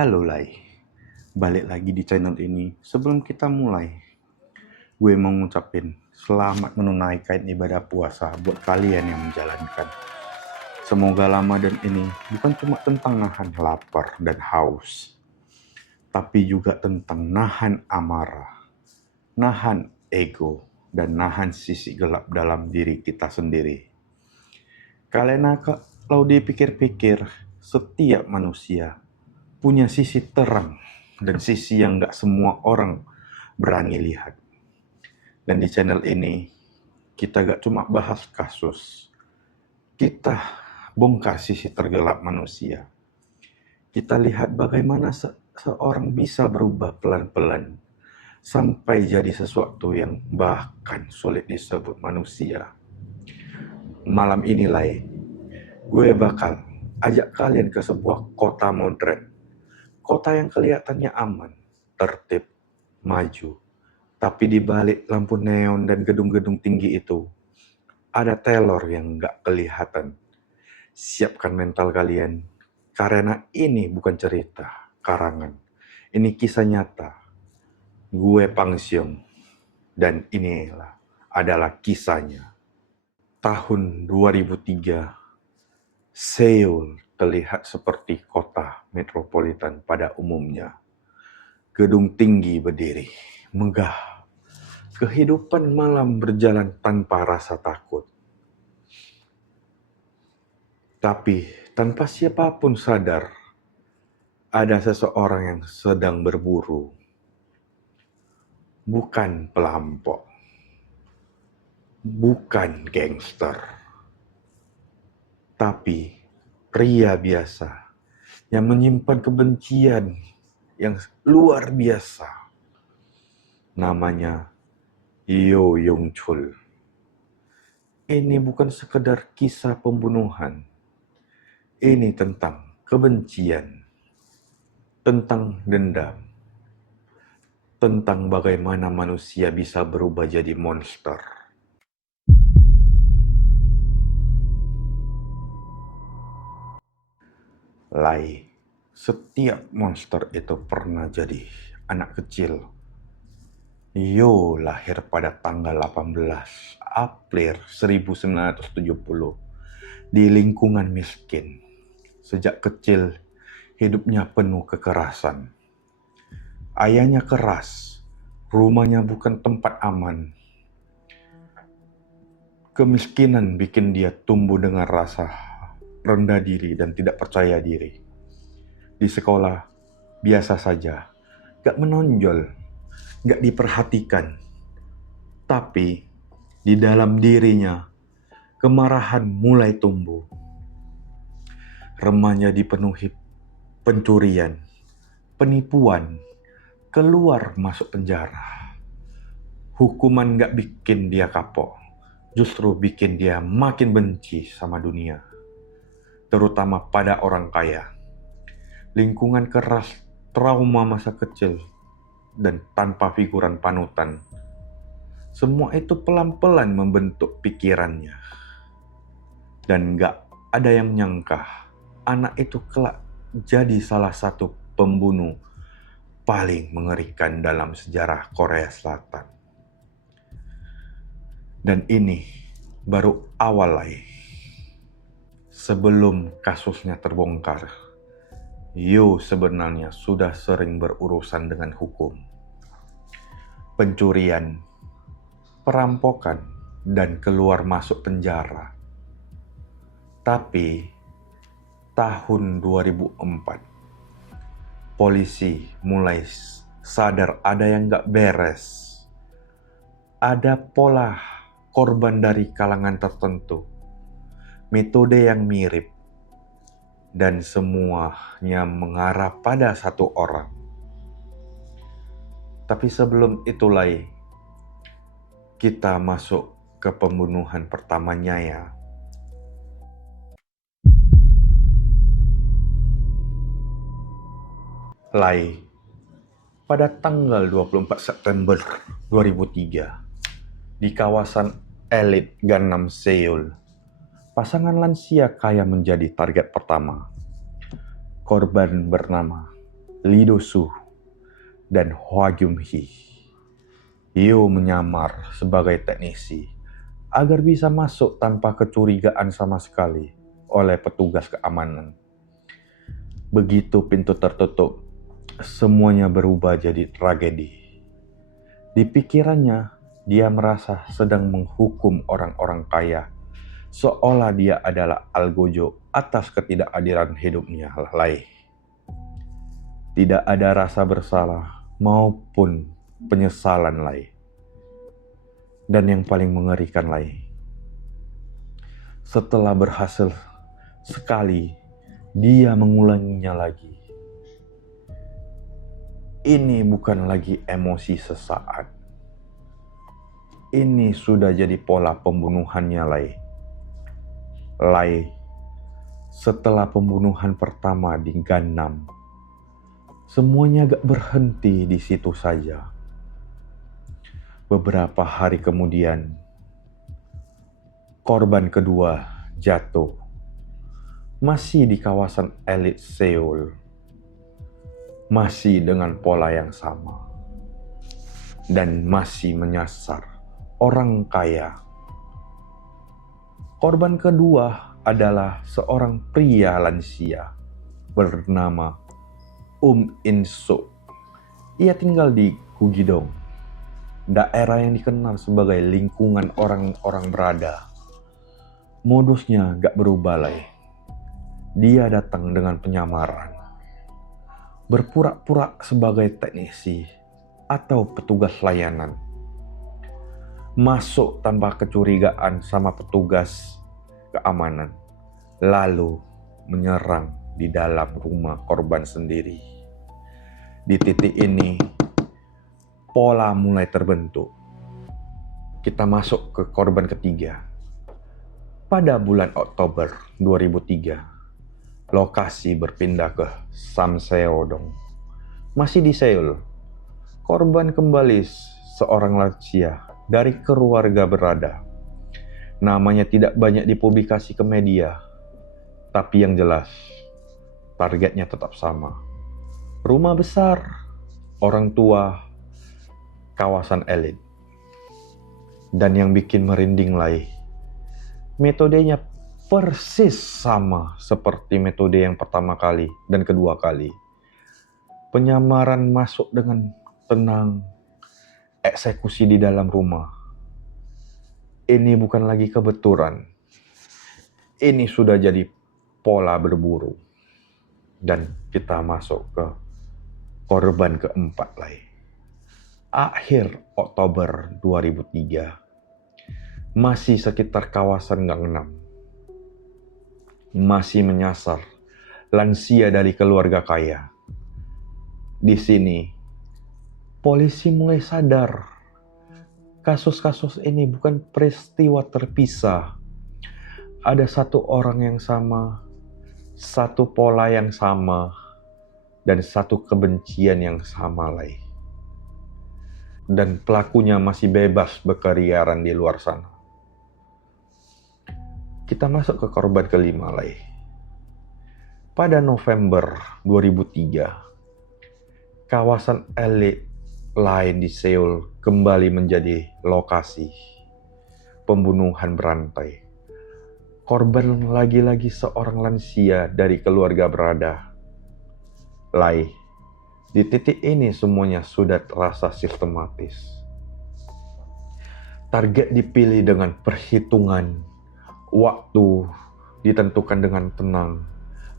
Halo Lai, balik lagi di channel ini. Sebelum kita mulai, gue mau ngucapin selamat menunaikan ibadah puasa buat kalian yang menjalankan. Semoga Ramadan ini bukan cuma tentang nahan lapar dan haus, tapi juga tentang nahan amarah, nahan ego, dan nahan sisi gelap dalam diri kita sendiri. Karena kalau dipikir-pikir, setiap manusia punya sisi terang dan sisi yang gak semua orang berani lihat. Dan di channel ini, kita gak cuma bahas kasus, kita bongkar sisi tergelap manusia. Kita lihat bagaimana seorang bisa berubah pelan-pelan sampai jadi sesuatu yang bahkan sulit disebut manusia. Malam ini, gue bakal ajak kalian ke sebuah kota modern. Kota yang kelihatannya aman, tertib, maju. Tapi di balik lampu neon dan gedung-gedung tinggi itu, ada teror yang gak kelihatan. Siapkan mental kalian, karena ini bukan cerita karangan. Ini kisah nyata. Gue Pang Siong, dan inilah adalah kisahnya. Tahun 2003, Seoul terlihat seperti kota metropolitan pada umumnya. Gedung tinggi berdiri, megah. Kehidupan malam berjalan tanpa rasa takut. Tapi tanpa siapapun sadar, ada seseorang yang sedang berburu. Bukan perampok, bukan gangster, tapi pria biasa yang menyimpan kebencian yang luar biasa. Namanya Yo Yong Chul. Ini bukan sekedar kisah pembunuhan. Ini tentang kebencian, tentang dendam, tentang bagaimana manusia bisa berubah jadi monster. Setiap monster itu pernah jadi anak kecil. Yo lahir pada tanggal 18 April 1970 di lingkungan miskin. Sejak kecil, hidupnya penuh kekerasan. Ayahnya keras, rumahnya bukan tempat aman. Kemiskinan bikin dia tumbuh dengan rasa rendah diri dan tidak percaya diri. Di sekolah, biasa saja, gak menonjol, gak diperhatikan. Tapi di dalam dirinya, kemarahan mulai tumbuh. Remahnya dipenuhi pencurian, penipuan, keluar masuk penjara. Hukuman gak bikin dia kapok, justru bikin dia makin benci sama dunia. Terutama pada orang kaya. Lingkungan keras, trauma masa kecil, dan tanpa figuran panutan. Semua itu pelan-pelan membentuk pikirannya. Dan gak ada yang nyangka anak itu kelak jadi salah satu pembunuh paling mengerikan dalam sejarah Korea Selatan. Dan ini baru awal Sebelum kasusnya terbongkar, Yo sebenarnya sudah sering berurusan dengan hukum. Pencurian, perampokan, dan keluar masuk penjara. Tapi tahun 2004, polisi mulai sadar ada yang gak beres. Ada pola korban dari kalangan tertentu, metode yang mirip, dan semuanya mengarah pada satu orang. Tapi sebelum itu kita masuk ke pembunuhan pertamanya ya. Pada tanggal 24 September 2003, di kawasan elit Gangnam Seoul, pasangan lansia kaya menjadi target pertama. Korban bernama Lee Do-soo, dan Hwa Gyum-hee. Yo menyamar sebagai teknisi agar bisa masuk tanpa kecurigaan sama sekali oleh petugas keamanan. Begitu pintu tertutup, semuanya berubah jadi tragedi. Di pikirannya, dia merasa sedang menghukum orang-orang kaya, seolah dia adalah algojo atas ketidakadilan hidupnya. Tidak ada rasa bersalah maupun penyesalan Lai. Dan yang paling mengerikan Lai, setelah berhasil sekali, dia mengulanginya lagi. Ini bukan lagi emosi sesaat. Ini sudah jadi pola pembunuhannya Lai. Setelah pembunuhan pertama di Gangnam, semuanya gak berhenti di situ saja. Beberapa hari kemudian, korban kedua jatuh. Masih di kawasan elit Seoul. Masih dengan pola yang sama. Dan masih menyasar orang kaya. Korban kedua adalah seorang pria lansia bernama In-suk. Ia tinggal di Gugidong, daerah yang dikenal sebagai lingkungan orang-orang berada. Modusnya gak berubah Lai. Dia datang dengan penyamaran. Berpura-pura sebagai teknisi atau petugas layanan. Masuk tanpa kecurigaan sama petugas keamanan. Lalu menyerang di dalam rumah korban sendiri. Di titik ini, pola mulai terbentuk. Kita masuk ke korban ketiga. Pada bulan Oktober 2003, lokasi berpindah ke Samseodong. Masih di Seoul, korban kembali seorang lansia dari keluarga berada. Namanya tidak banyak dipublikasi ke media, tapi yang jelas, targetnya tetap sama. Rumah besar, orang tua, kawasan elit. Dan yang bikin merinding Lai, metodenya persis sama seperti metode yang pertama kali dan kedua kali. Penyamaran masuk dengan tenang, eksekusi di dalam rumah. Ini bukan lagi kebetulan. Ini sudah jadi pola berburu. Dan kita masuk ke korban keempat Lai. Akhir Oktober 2003. Masih sekitar kawasan Gangnam. Masih menyasar lansia dari keluarga kaya. Di sini, polisi mulai sadar kasus-kasus ini bukan peristiwa terpisah. Ada satu orang yang sama, satu pola yang sama, dan satu kebencian yang sama Lai. Dan pelakunya masih bebas berkeliaran di luar sana. Kita masuk ke korban kelima Lai. Pada November 2003, kawasan elit lain di Seoul kembali menjadi lokasi pembunuhan berantai. Korban lagi-lagi seorang lansia dari keluarga berada. Lai, di titik ini semuanya sudah terasa sistematis. Target dipilih dengan perhitungan. Waktu ditentukan dengan tenang.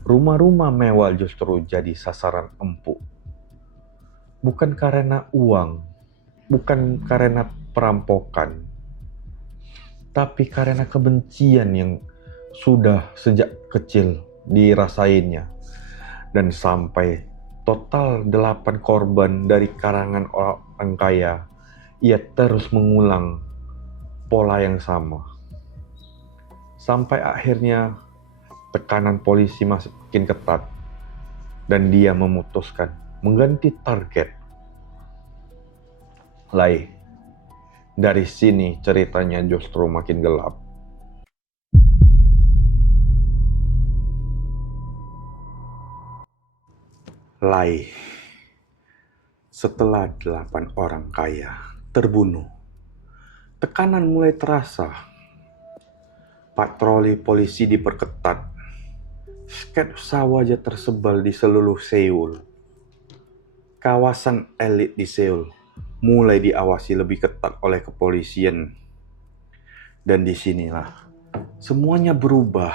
Rumah-rumah mewah justru jadi sasaran empuk. Bukan karena uang, bukan karena perampokan, tapi karena kebencian yang sudah sejak kecil dirasainnya. Dan sampai total 8 korban dari karangan orang kaya, ia terus mengulang pola yang sama. Sampai akhirnya tekanan polisi makin ketat dan dia memutuskan mengganti target. Lai, dari sini ceritanya justru makin gelap. Lai, Setelah 8 orang kaya terbunuh, tekanan mulai terasa. Patroli polisi diperketat. Sketsa wajah tersebar di seluruh Seoul. Kawasan elit di Seoul mulai diawasi lebih ketat oleh kepolisian. Dan disinilah semuanya berubah.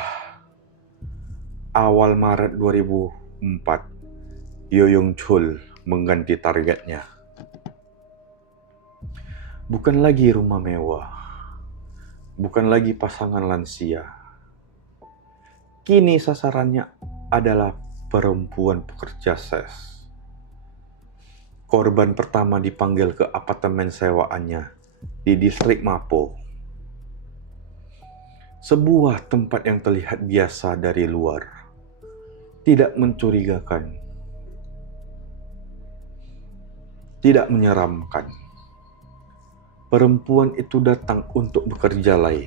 Awal Maret 2004, Yo Young-chul mengganti targetnya. Bukan lagi rumah mewah, bukan lagi pasangan lansia. Kini sasarannya adalah perempuan pekerja seks. Korban pertama dipanggil ke apartemen sewaannya di distrik Mapo. Sebuah tempat yang terlihat biasa dari luar, tidak mencurigakan, tidak menyeramkan. Perempuan itu datang untuk bekerja lay.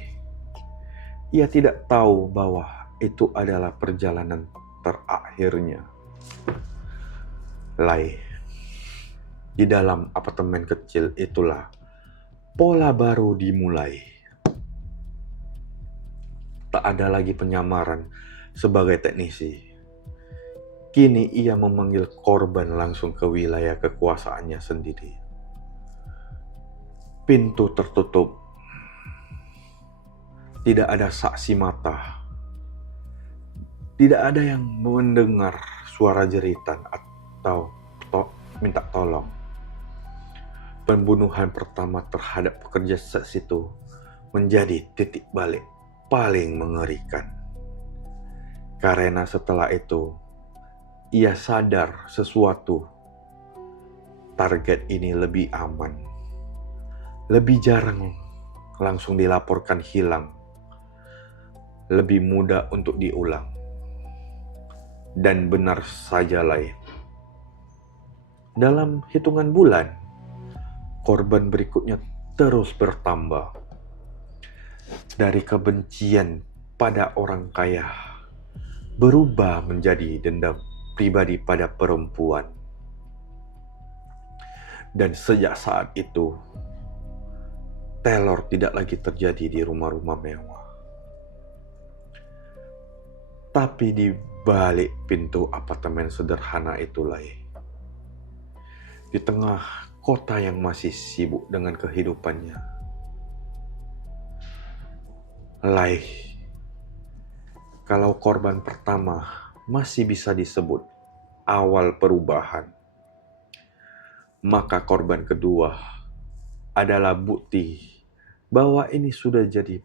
Ia tidak tahu bahwa itu adalah perjalanan terakhirnya. Lay, di dalam apartemen kecil itulah pola baru dimulai. Tak ada lagi penyamaran sebagai teknisi. Kini ia memanggil korban langsung ke wilayah kekuasaannya sendiri. Pintu tertutup. Tidak ada saksi mata. Tidak ada yang mendengar suara jeritan atau minta tolong. Pembunuhan pertama terhadap pekerja seks itu menjadi titik balik paling mengerikan. Karena setelah itu, ia sadar sesuatu. Target ini lebih aman. Lebih jarang langsung dilaporkan hilang. Lebih mudah untuk diulang. Dan benar saja lain. Dalam hitungan bulan, korban berikutnya terus bertambah. Dari kebencian pada orang kaya, berubah menjadi dendam pribadi pada perempuan. Dan sejak saat itu, teror tidak lagi terjadi di rumah-rumah mewah. Tapi di balik pintu apartemen sederhana itulah, di tengah kota yang masih sibuk dengan kehidupannya, kalau korban pertama masih bisa disebut awal perubahan, maka korban kedua adalah bukti bahwa ini sudah jadi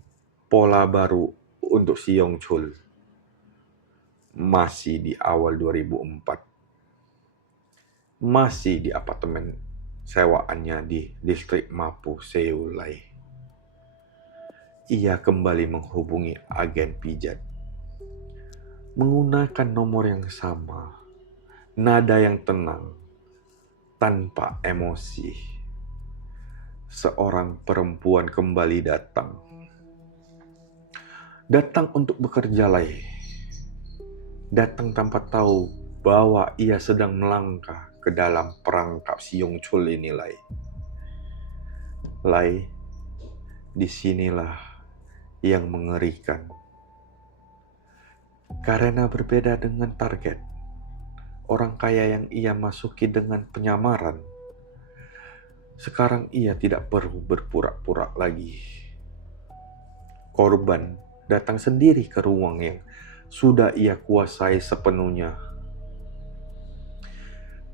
pola baru untuk si Young-chul. Masih di awal 2004. Masih di apartemen sewaannya di distrik Mapo, Seoul. Ia kembali menghubungi agen pijat. Menggunakan nomor yang sama, nada yang tenang, tanpa emosi. Seorang perempuan kembali datang. Datang untuk bekerja Datang tanpa tahu bahwa ia sedang melangkah ke dalam perangkap si Young-chul ini disinilah yang mengerikan. Karena berbeda dengan target, orang kaya yang ia masuki dengan penyamaran, sekarang ia tidak perlu berpura-pura lagi. Korban datang sendiri ke ruang yang sudah ia kuasai sepenuhnya.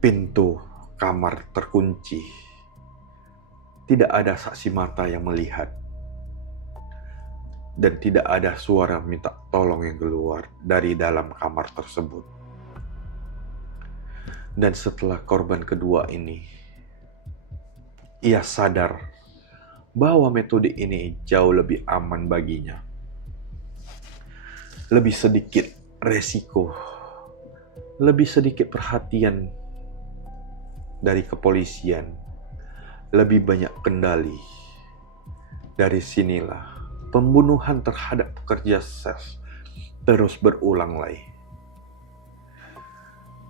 Pintu kamar terkunci. Tidak ada saksi mata yang melihat. Dan tidak ada suara minta tolong yang keluar dari dalam kamar tersebut. Dan setelah korban kedua ini, ia sadar bahwa metode ini jauh lebih aman baginya. Lebih sedikit resiko, lebih sedikit perhatian dari kepolisian, lebih banyak kendali. Dari sinilah pembunuhan terhadap pekerja seks terus berulang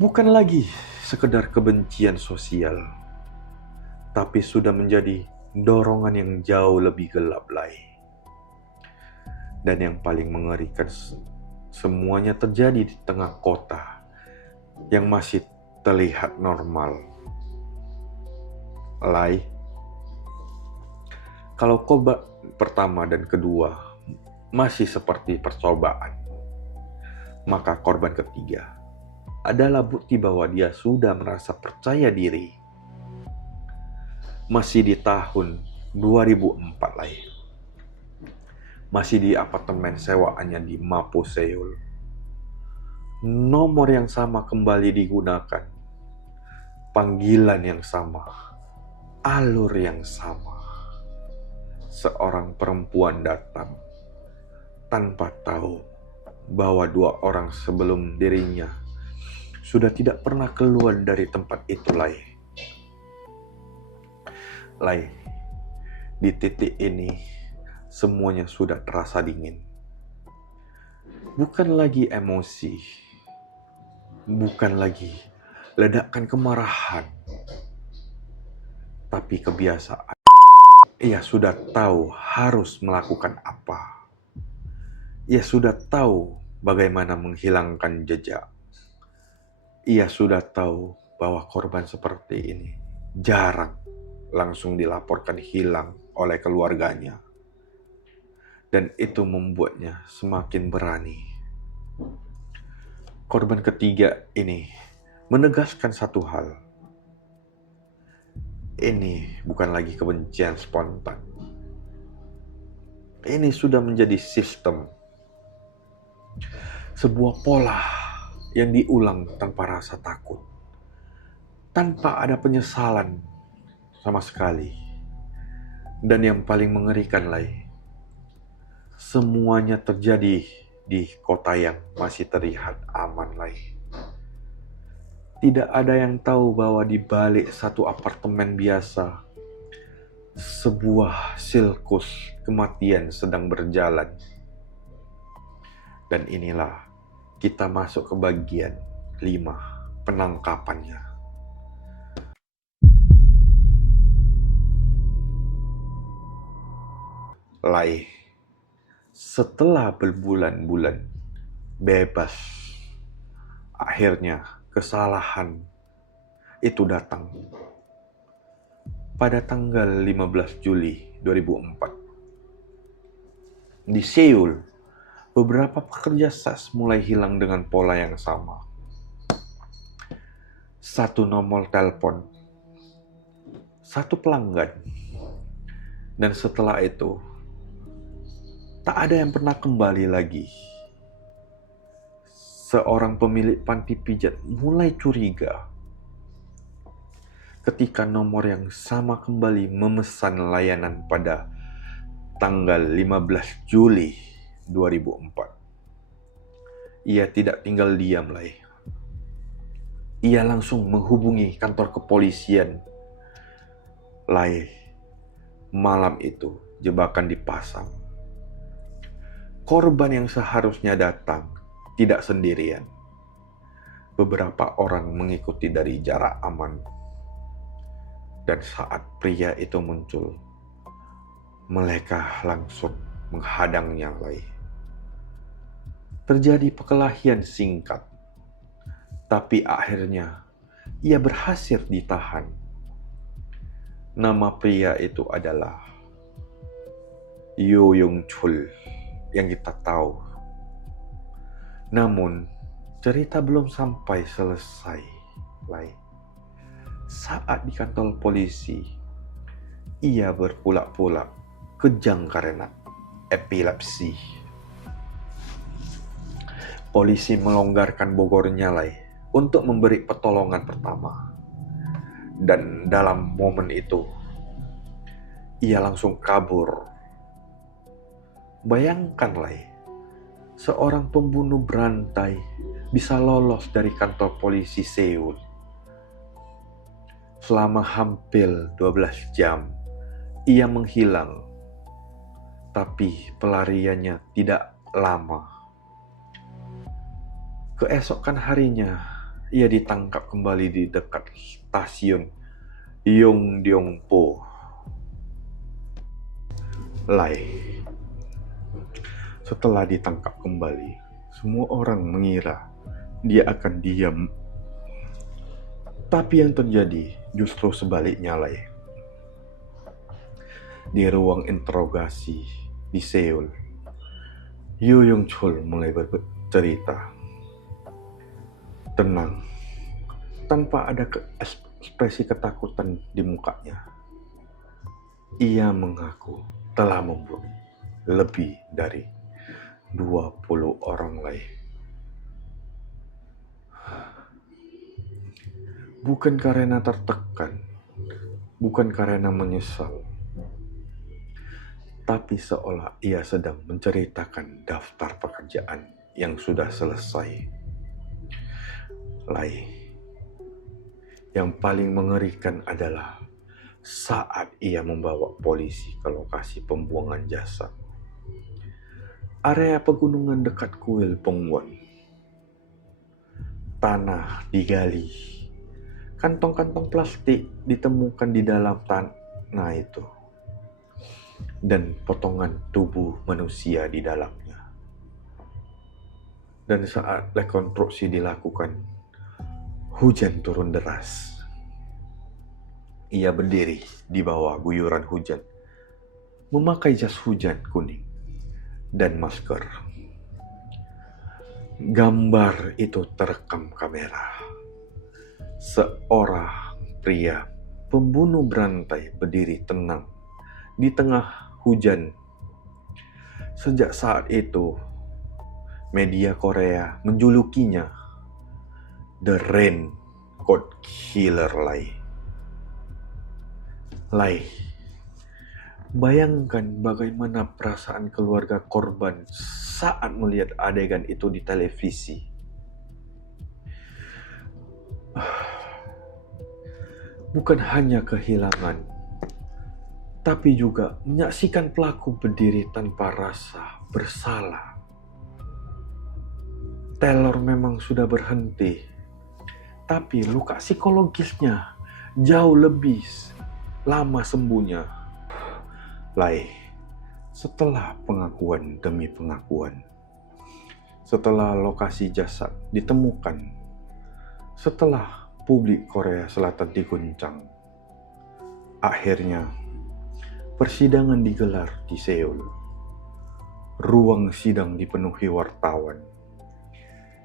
Bukan lagi sekedar kebencian sosial, tapi sudah menjadi dorongan yang jauh lebih gelap, Lai. Dan yang paling mengerikan, semuanya terjadi di tengah kota yang masih terlihat normal. Lai, kalau korban pertama dan kedua masih seperti percobaan, maka korban ketiga adalah bukti bahwa dia sudah merasa percaya diri. Masih di tahun 2004, Lai. Masih di apartemen sewaannya di Mapo, Seoul. Nomor yang sama kembali digunakan. Panggilan yang sama. Alur yang sama. Seorang perempuan datang tanpa tahu bahwa dua orang sebelum dirinya sudah tidak pernah keluar dari tempat itu, Lai. Lai, di titik ini semuanya sudah terasa dingin. Bukan lagi emosi, bukan lagi ledakan kemarahan, tapi kebiasaan. Ia sudah tahu harus melakukan apa. Ia sudah tahu bagaimana menghilangkan jejak. Ia sudah tahu bahwa korban seperti ini jarang langsung dilaporkan hilang oleh keluarganya. Dan itu membuatnya semakin berani. Korban ketiga ini menegaskan satu hal. Ini bukan lagi kebencian spontan. Ini sudah menjadi sistem. Sebuah pola yang diulang tanpa rasa takut. Tanpa ada penyesalan sama sekali. Dan yang paling mengerikan, Lai, semuanya terjadi di kota yang masih terlihat aman, Lai. Tidak ada yang tahu bahwa di balik satu apartemen biasa, sebuah sirkus kematian sedang berjalan. Dan inilah kita masuk ke bagian 5, penangkapannya. Lai, setelah berbulan-bulan bebas, akhirnya kesalahan itu datang. Pada tanggal 15 Juli 2004, di Seoul, beberapa pekerja seks mulai hilang dengan pola yang sama. Satu nomor telepon, satu pelanggan, dan setelah itu tak ada yang pernah kembali lagi. Seorang pemilik panti pijat mulai curiga ketika nomor yang sama kembali memesan layanan pada tanggal 15 Juli 2004. Ia tidak tinggal diam, Lai. Ia langsung menghubungi kantor kepolisian. Lai, malam itu jebakan dipasang. Korban yang seharusnya datang tidak sendirian. Beberapa orang mengikuti dari jarak aman. Dan saat pria itu muncul, mereka langsung menghadangnya, Lai. Terjadi perkelahian singkat, tapi akhirnya ia berhasil ditahan. Nama pria itu adalah Yoo Young Chul yang kita tahu. Namun, cerita belum sampai selesai, Lai. Saat di kantor polisi, ia berpula-pula kejang karena epilepsi. Polisi melonggarkan bogornya, Lai, untuk memberi pertolongan pertama. Dan dalam momen itu, ia langsung kabur. Bayangkan, Lai, seorang pembunuh berantai bisa lolos dari kantor polisi Seoul. Selama hampir 12 jam, ia menghilang. Tapi pelariannya tidak lama. Keesokan harinya, ia ditangkap kembali di dekat stasiun Yong Diong Po. Lai. Setelah ditangkap kembali, semua orang mengira dia akan diam. Tapi yang terjadi justru sebaliknya, Lai. Di ruang interogasi di Seoul, Yoo Yong Chul mulai bercerita. Tenang, tanpa ada ekspresi ketakutan di mukanya. Ia mengaku telah membunuh lebih dari 20 orang lain. Bukan karena tertekan, bukan karena menyesal, tapi seolah ia sedang menceritakan daftar pekerjaan yang sudah selesai. Lai, yang paling mengerikan adalah saat ia membawa polisi ke lokasi pembuangan jasad. Area pegunungan dekat kuil Pengwon. Tanah digali. Kantong-kantong plastik ditemukan di dalam tanah itu. Dan potongan tubuh manusia di dalamnya. Dan saat rekonstruksi dilakukan, hujan turun deras. Ia berdiri di bawah guyuran hujan, memakai jas hujan kuning dan masker. Gambar itu terekam kamera. Seorang pria pembunuh berantai berdiri tenang di tengah hujan. Sejak saat itu, media Korea menjulukinya The Rain God Killer Lai. Lai, bayangkan bagaimana perasaan keluarga korban saat melihat adegan itu di televisi. Bukan hanya kehilangan, tapi juga menyaksikan pelaku berdiri tanpa rasa bersalah. Taylor memang sudah berhenti, tapi luka psikologisnya jauh lebih lama sembuhnya. Lai, setelah pengakuan demi pengakuan, setelah lokasi jasad ditemukan, setelah publik Korea Selatan diguncang, akhirnya persidangan digelar di Seoul. Ruang sidang dipenuhi wartawan.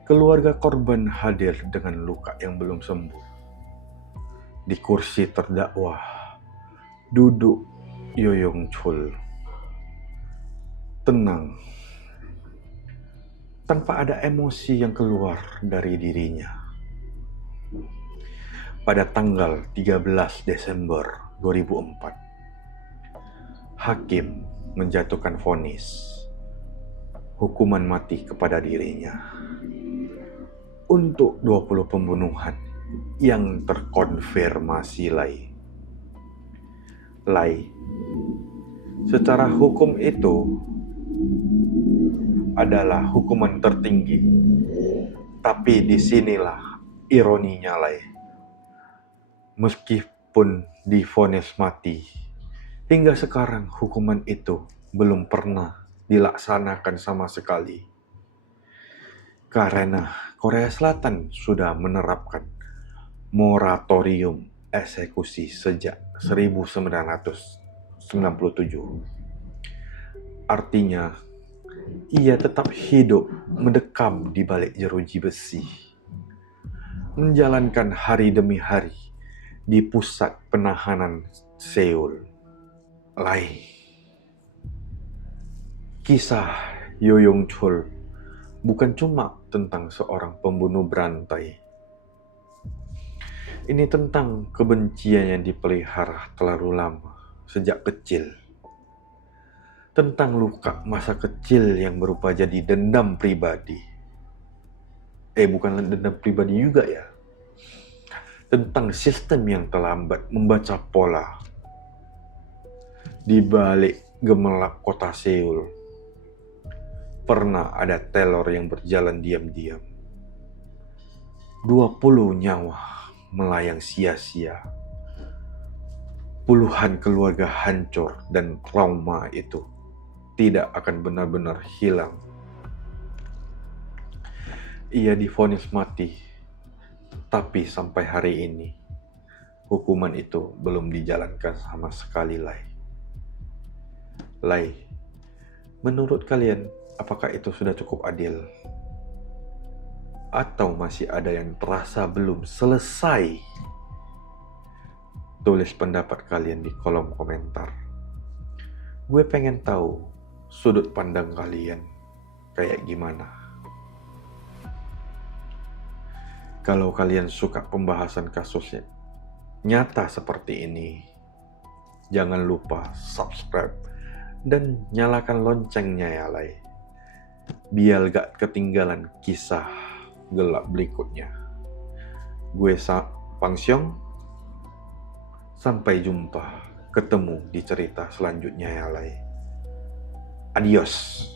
Keluarga korban hadir dengan luka yang belum sembuh. Di kursi terdakwa duduk Yoo Yong Chul, tenang, tanpa ada emosi yang keluar dari dirinya. Pada tanggal 13 Desember 2004, hakim menjatuhkan vonis hukuman mati kepada dirinya untuk 20 pembunuhan yang terkonfirmasi. Lai, secara hukum itu adalah hukuman tertinggi. Tapi disinilah ironinya, Lai. Meskipun divonis mati, hingga sekarang hukuman itu belum pernah dilaksanakan sama sekali. Karena Korea Selatan sudah menerapkan moratorium eksekusi sejak 1997. Artinya, ia tetap hidup mendekam di balik jeruji besi, menjalankan hari demi hari di pusat penahanan Seoul. Lai, kisah Yoo Yong Chul bukan cuma tentang seorang pembunuh berantai. Ini tentang kebencian yang dipelihara terlalu lama, sejak kecil. Tentang luka masa kecil yang berubah jadi dendam pribadi. Bukan dendam pribadi juga ya. Tentang sistem yang terlambat membaca pola. Di balik gemerlap kota Seoul, pernah ada teror yang berjalan diam-diam. 20 nyawa melayang sia-sia. puluhan keluarga hancur dan trauma itu tidak akan benar-benar hilang. Ia divonis mati, tapi sampai hari ini hukuman itu belum dijalankan sama sekali, Lai. Lai, menurut kalian apakah itu sudah cukup adil? Atau masih ada yang terasa belum selesai? Tulis pendapat kalian di kolom komentar. Gue pengen tahu sudut pandang kalian kayak gimana. Kalau kalian suka pembahasan kasusnya nyata seperti ini, jangan lupa subscribe dan nyalakan loncengnya ya, Lai. Biar gak ketinggalan kisah gelap berikutnya. Gue Pang Xiong. Sampai jumpa, ketemu di cerita selanjutnya ya, Lai. Adios.